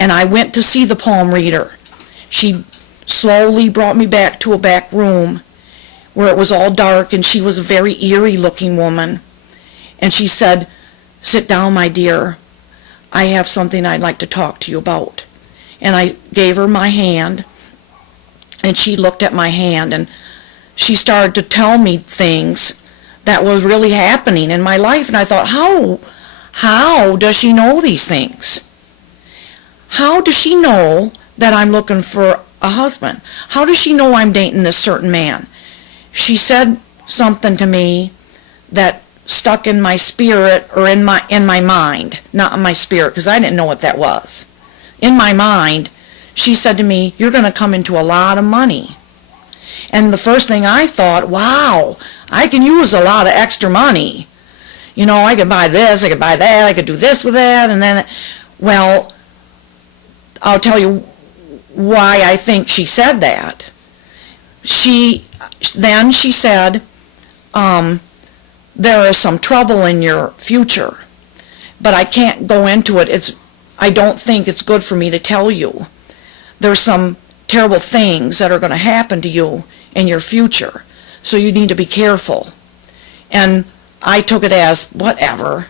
and I went to see the palm reader. She slowly brought me back to a back room where it was all dark, and she was a very eerie looking woman. And she said, "Sit down, my dear. I have something I'd like to talk to you about." And I gave her my hand, and she looked at my hand, and she started to tell me things that were really happening in my life. And I thought, how does she know these things? How does she know that I'm looking for a husband? How does she know I'm dating this certain man? She said something to me that stuck in my spirit, or in my mind, not in my spirit, because I didn't know what that was. In my mind, she said to me, "You're going to come into a lot of money." And the first thing I thought, wow, I can use a lot of extra money. You know, I could buy this, I could buy that, I could do this with that, and then, well, I'll tell you why I think she said that. Then she said, there is some trouble in your future, but I can't go into it. I don't think it's good for me to tell you. There's some terrible things that are going to happen to you in your future, so you need to be careful. And I took it as, whatever.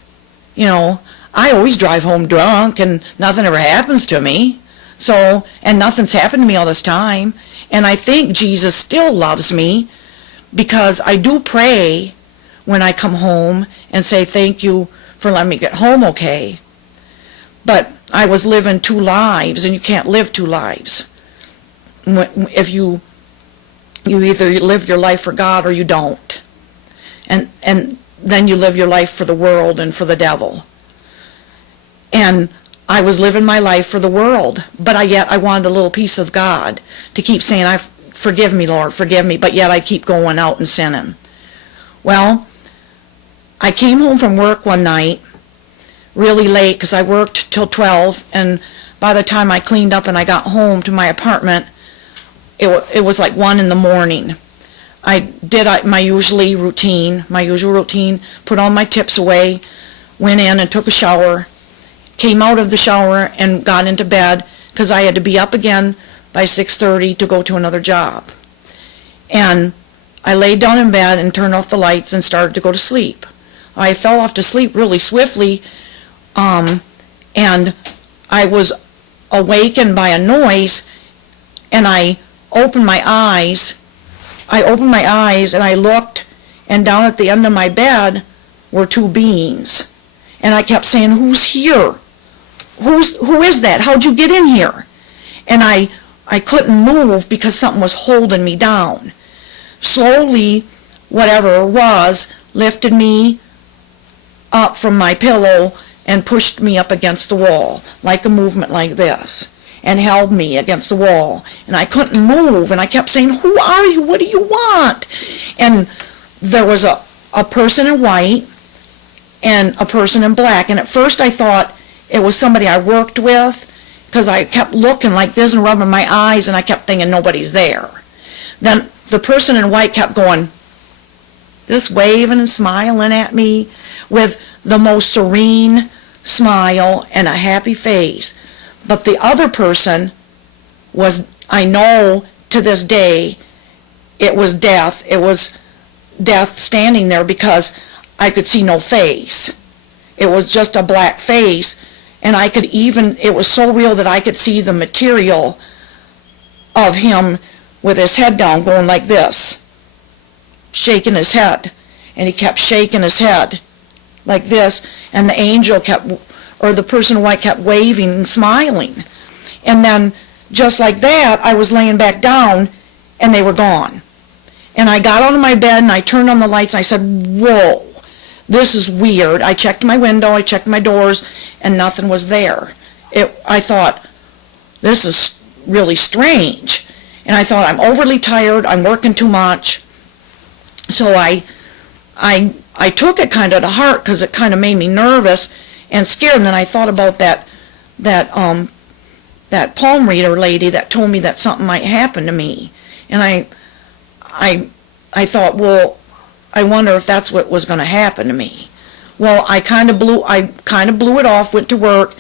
You know, I always drive home drunk, and nothing ever happens to me. So, and nothing's happened to me all this time. And I think Jesus still loves me, because I do pray when I come home and say thank you for letting me get home okay. But I was living two lives, and you can't live two lives. If you either live your life for God or you don't. And then you live your life for the world and for the devil. And I was living my life for the world, but yet I wanted a little piece of God to keep saying, "Forgive me, Lord, forgive me," but yet I keep going out and sinning. Well, I came home from work one night really late, because I worked till 12, and by the time I cleaned up and I got home to my apartment, it was like 1 in the morning. I did my usual routine, put all my tips away, went in and took a shower, came out of the shower and got into bed, because I had to be up again by 6:30 to go to another job. And I laid down in bed and turned off the lights and started to go to sleep. I fell off to sleep really swiftly, and I was awakened by a noise, and I opened my eyes and I looked, and down at the end of my bed were two beings. And I kept saying, "Who's here? Who is that? How'd you get in here?" And I couldn't move because something was holding me down. Slowly, whatever it was, lifted me up from my pillow and pushed me up against the wall, like a movement like this, and held me against the wall. And I couldn't move, and I kept saying, "Who are you? What do you want?" And there was a person in white and a person in black. And at first I thought it was somebody I worked with, because I kept looking like this and rubbing my eyes, and I kept thinking nobody's there. Then the person in white kept going, this waving and smiling at me with the most serene smile and a happy face. But the other person was, I know to this day, it was death. It was death standing there, because I could see no face. It was just a black face, and it was so real that I could see the material of him with his head down, going like this, shaking his head. And he kept shaking his head like this, and the angel the person in white kept waving and smiling. And then, just like that, I was laying back down, and they were gone. And I got out of my bed, and I turned on the lights, and I said, "Whoa, this is weird." I checked my window, I checked my doors, and nothing was there. I thought, this is really strange. And I thought, I'm overly tired, I'm working too much. So I took it kind of to heart, because it kind of made me nervous and scared. And then I thought about that palm reader lady that told me that something might happen to me. And I thought, well, I wonder if that's what was going to happen to me. Well, I kind of blew it off, went to work,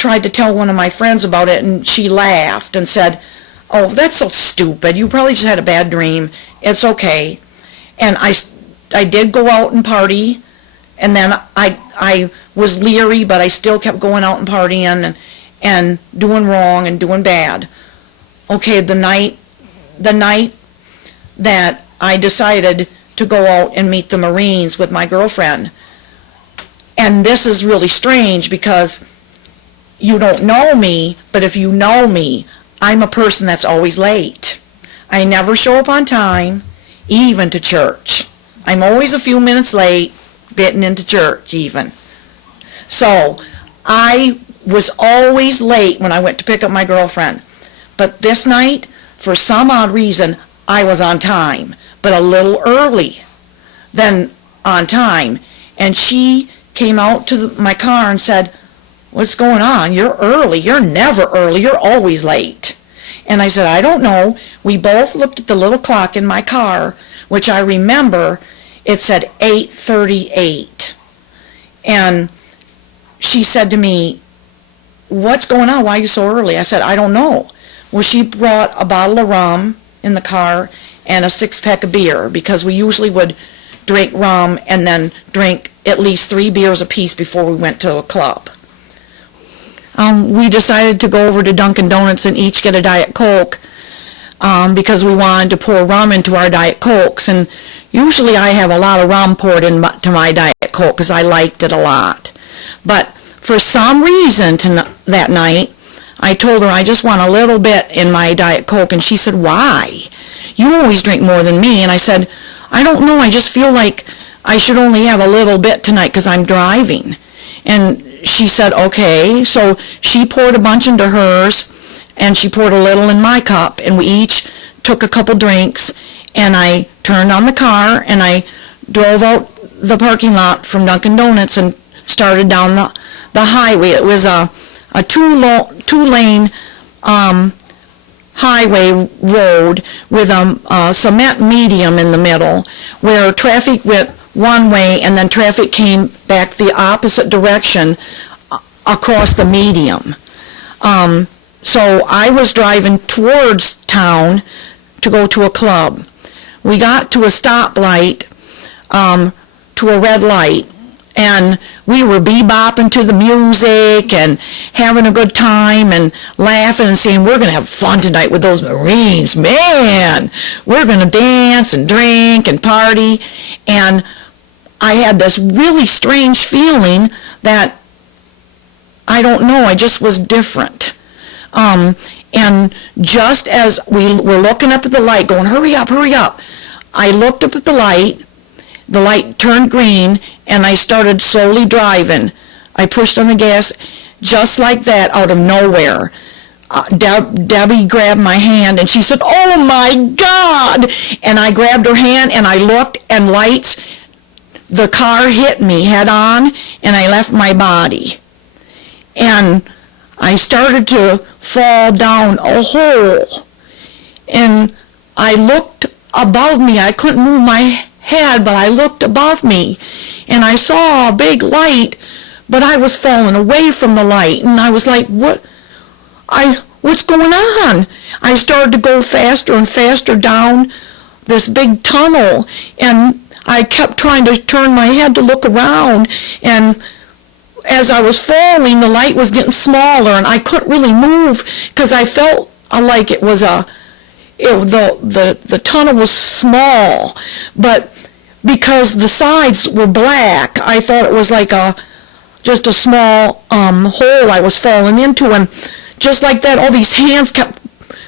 tried to tell one of my friends about it, and she laughed and said, "Oh, that's so stupid. You probably just had a bad dream. It's okay." And I did go out and party, and then I was leery, but I still kept going out and partying and doing wrong and doing bad. Okay, the night that I decided to go out and meet the Marines with my girlfriend, and this is really strange because you don't know me, but if you know me, I'm a person that's always late. I never show up on time, even to church. I'm always a few minutes late, getting into church even. So I was always late when I went to pick up my girlfriend. But this night, for some odd reason, I was on time, but a little early than on time. And she came out to my car and said, "What's going on? You're early. You're never early. You're always late." And I said, "I don't know." We both looked at the little clock in my car, which I remember, it said 8:38. And she said to me, "What's going on? Why are you so early?" I said, "I don't know." Well, she brought a bottle of rum in the car and a 6-pack of beer, because we usually would drink rum and then drink at least 3 beers apiece before we went to a club. We decided to go over to Dunkin' Donuts and each get a Diet Coke because we wanted to pour rum into our Diet Cokes. And usually I have a lot of rum poured into my Diet Coke because I liked it a lot. But for some reason that night, I told her I just want a little bit in my Diet Coke, and she said, "Why? You always drink more than me." And I said, "I don't know, I just feel like I should only have a little bit tonight because I'm driving." And she said, "Okay." So she poured a bunch into hers, and she poured a little in my cup, and we each took a couple drinks, and I turned on the car, and I drove out the parking lot from Dunkin' Donuts and started down the highway. It was a two-lane highway road with a cement medium in the middle where traffic went one way and then traffic came back the opposite direction across the medium. So I was driving towards town to go to a club. We got to a stoplight, to a red light, and we were bebopping to the music and having a good time and laughing and saying, "We're going to have fun tonight with those Marines, man. We're going to dance and drink and party." And I had this really strange feeling that, I don't know, I just was different. And just as we were looking up at the light going, "Hurry up, hurry up," I looked up at the light turned green, and I started slowly driving. I pushed on the gas just like that out of nowhere. Debbie grabbed my hand and she said, "Oh my God!" And I grabbed her hand and I looked, and the car hit me head on, and I left my body. And I started to fall down a hole. And I looked above me. I couldn't move my head, but I looked above me, and I saw a big light, but I was falling away from the light, and I was like, what's going on? I started to go faster and faster down this big tunnel, and I kept trying to turn my head to look around, and as I was falling, the light was getting smaller, and I couldn't really move because I felt like it was the tunnel was small, but because the sides were black, I thought it was like just a small hole I was falling into, and just like that, all these hands kept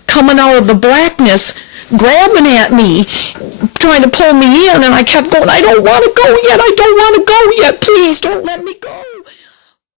coming out of the blackness, grabbing at me, trying to pull me in, and I kept going, "I don't want to go yet, I don't want to go yet, please don't let me go."